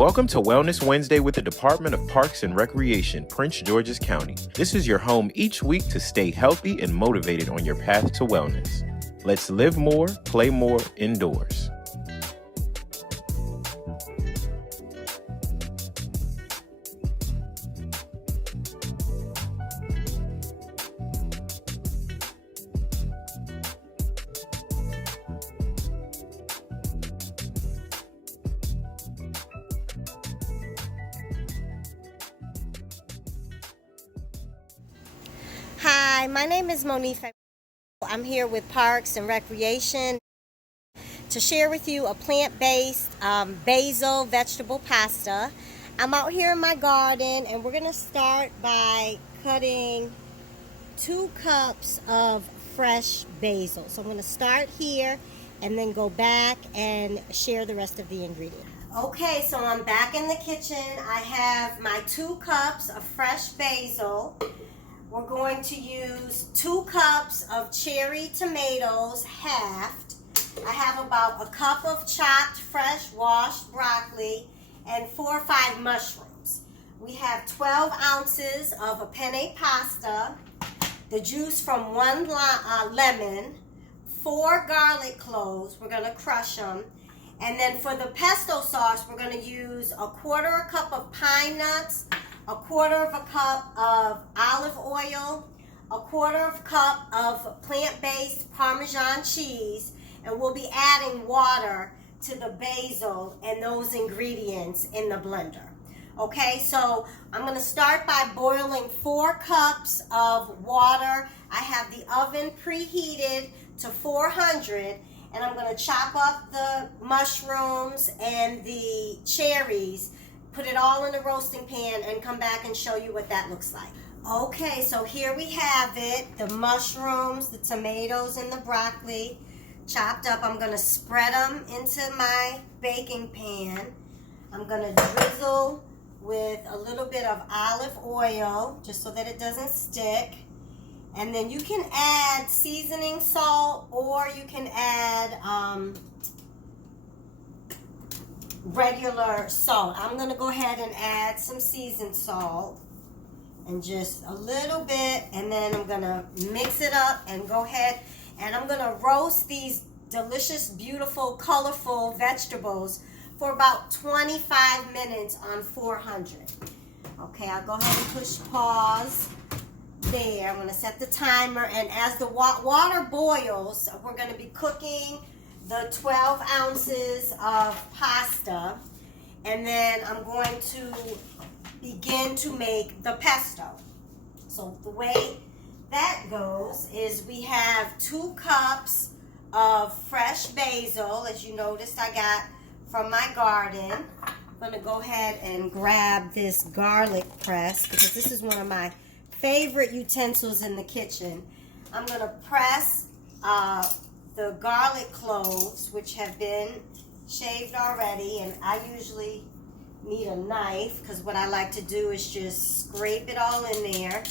Welcome to Wellness Wednesday with the Department of Parks and Recreation, Prince George's County. This is your home each week to stay healthy and motivated on your path to wellness. Let's live more, play more indoors. Hi, my name is Monique. I'm here with Parks and Recreation to share with you a plant-based basil vegetable pasta. I'm out here in my garden and we're going to start by cutting 2 cups of fresh basil. So I'm going to start here and then go back and share the rest of the ingredients. Okay, so I'm back in the kitchen. I have my 2 cups of fresh basil. We're going to use 2 cups of cherry tomatoes, halved. I have about a cup of chopped, fresh, washed broccoli, and 4 or 5 mushrooms. We have 12 ounces of a penne pasta, the juice from 1 lemon, 4 garlic cloves. We're going to crush them. And then for the pesto sauce, we're going to use a 1/4 cup of pine nuts, a 1/4 cup of olive oil, a 1/4 cup of plant-based Parmesan cheese, and we'll be adding water to the basil and those ingredients in the blender. Okay, so I'm going to start by boiling 4 cups of water. I have the oven preheated to 400, and I'm going to chop up the mushrooms and the cherries, put it all in the roasting pan, and come back and show you what that looks like. Okay, so here we have it. The mushrooms, the tomatoes, and the broccoli chopped up. I'm going to spread them into my baking pan. I'm going to drizzle with a little bit of olive oil just so that it doesn't stick. And then you can add seasoning salt, or you can add regular salt. I'm going to go ahead and add some seasoned salt, and just a little bit, and then I'm going to mix it up and go ahead and I'm going to roast these delicious, beautiful, colorful vegetables for about 25 minutes on 400. Okay, I'll go ahead and push pause there. I'm going to set the timer, and as the water boils, we're going to be cooking the 12 ounces of pasta, and then I'm going to begin to make the pesto. So the way that goes is we have 2 cups of fresh basil, as you noticed I got from my garden. I'm going to go ahead and grab this garlic press, because this is one of my favorite utensils in the kitchen. I'm going to press the garlic cloves, which have been shaved already, and I usually need a knife because what I like to do is just scrape it all in there.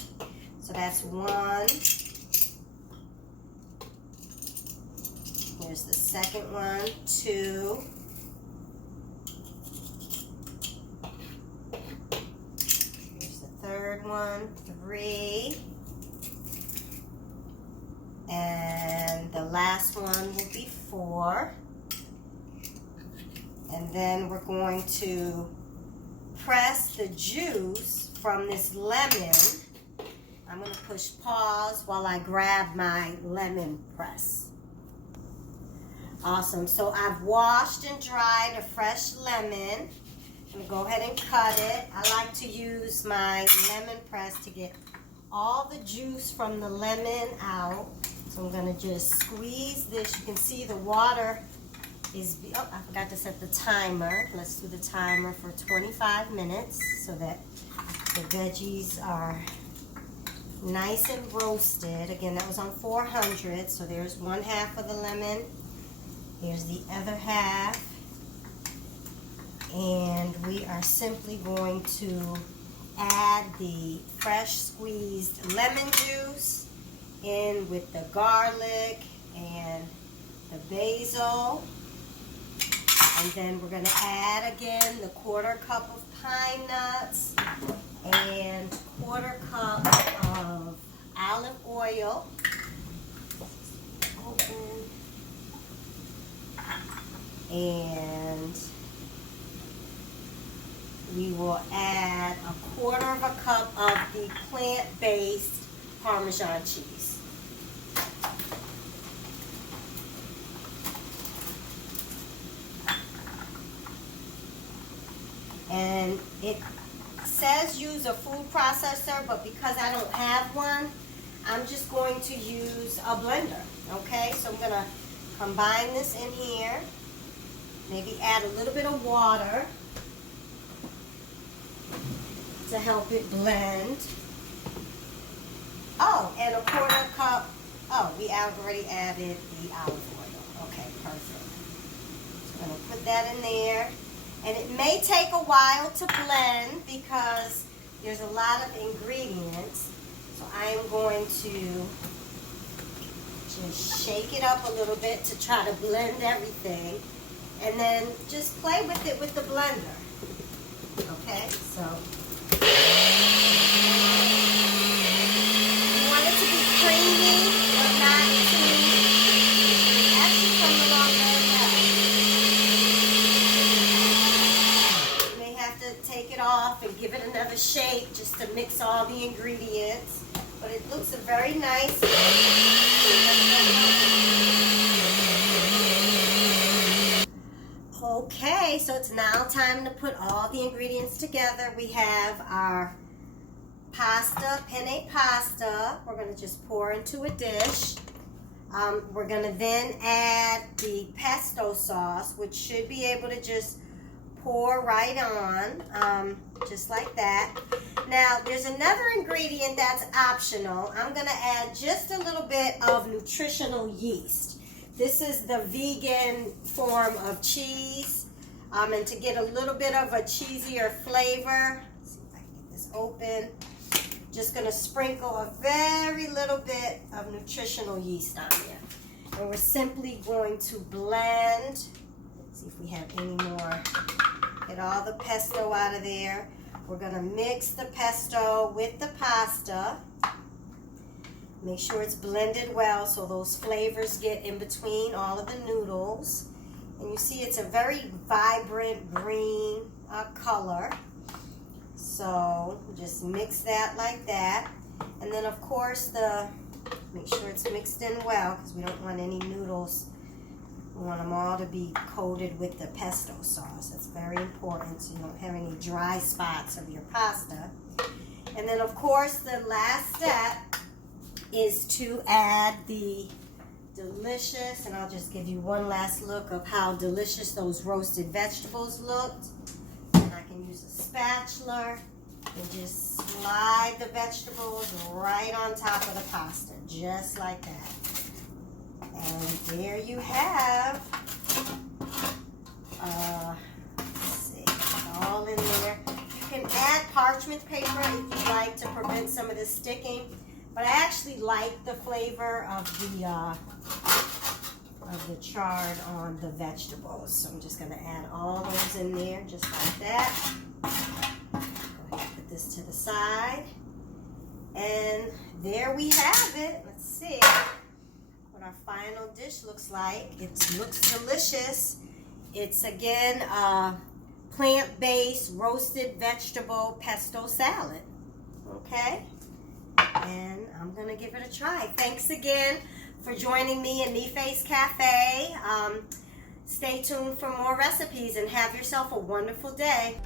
So that's 1. Here's the second one, 2. Here's the third one, 3. And the last one will be 4. And then we're going to press the juice from this lemon. I'm going to push pause while I grab my lemon press. Awesome. So I've washed and dried a fresh lemon. I'm going to go ahead and cut it. I like to use my lemon press to get all the juice from the lemon out. So I'm going to just squeeze this. You can see the water is, oh, I forgot to set the timer. Let's do the timer for 25 minutes so that the veggies are nice and roasted. Again, that was on 400, so there's 1/2 of the lemon. Here's the other half. And we are simply going to add the fresh squeezed lemon juice in with the garlic and the basil. And then we're going to add again the 1/4 cup of pine nuts and 1/4 cup of olive oil. Open. And we will add 1/4 cup of the plant-based Parmesan cheese. And it says use a food processor, but because I don't have one, I'm just going to use a blender. Okay, so I'm going to combine this in here. Maybe add a little bit of water to help it blend. Oh, and a 1/4 cup. Oh, we already added the olive oil. Okay, perfect. So I'm going to put that in there. And it may take a while to blend because there's a lot of ingredients. So I'm going to just shake it up a little bit to try to blend everything. And then just play with it with the blender. Okay, so you want it to be creamy, but not too. Actually, come along very well. You may have to take it off and give it another shake just to mix all the ingredients. But it looks very nice. Okay, so it's now time to put all the ingredients together. We have our pasta, penne pasta. We're going to just pour into a dish. We're going to then add the pesto sauce, which should be able to just pour right on, just like that. Now, there's another ingredient that's optional. I'm going to add just a little bit of nutritional yeast. This is the vegan form of cheese, and to get a little bit of a cheesier flavor, let's see if I can get this open, just going to sprinkle a very little bit of nutritional yeast on there. And we're simply going to blend. Let's see if we have any more. Get all the pesto out of there. We're going to mix the pesto with the pasta. Make sure it's blended well so those flavors get in between all of the noodles. And you see it's a very vibrant green color. So just mix that like that. And then of course make sure it's mixed in well because we don't want any noodles. We want them all to be coated with the pesto sauce. That's very important so you don't have any dry spots of your pasta. And then of course the last step is to add the delicious, and I'll just give you one last look of how delicious those roasted vegetables looked. And I can use a spatula and just slide the vegetables right on top of the pasta, just like that. And there you have, let's see, it's all in there. You can add parchment paper if you like to prevent some of the sticking. But I actually like the flavor of the chard on the vegetables. So I'm just going to add all those in there just like that. Go ahead and put this to the side. And there we have it. Let's see what our final dish looks like. It looks delicious. It's again plant-based roasted vegetable pesto salad. Okay? And I'm going to give it a try. Thanks again for joining me in Nife's Cafe. Stay tuned for more recipes and have yourself a wonderful day.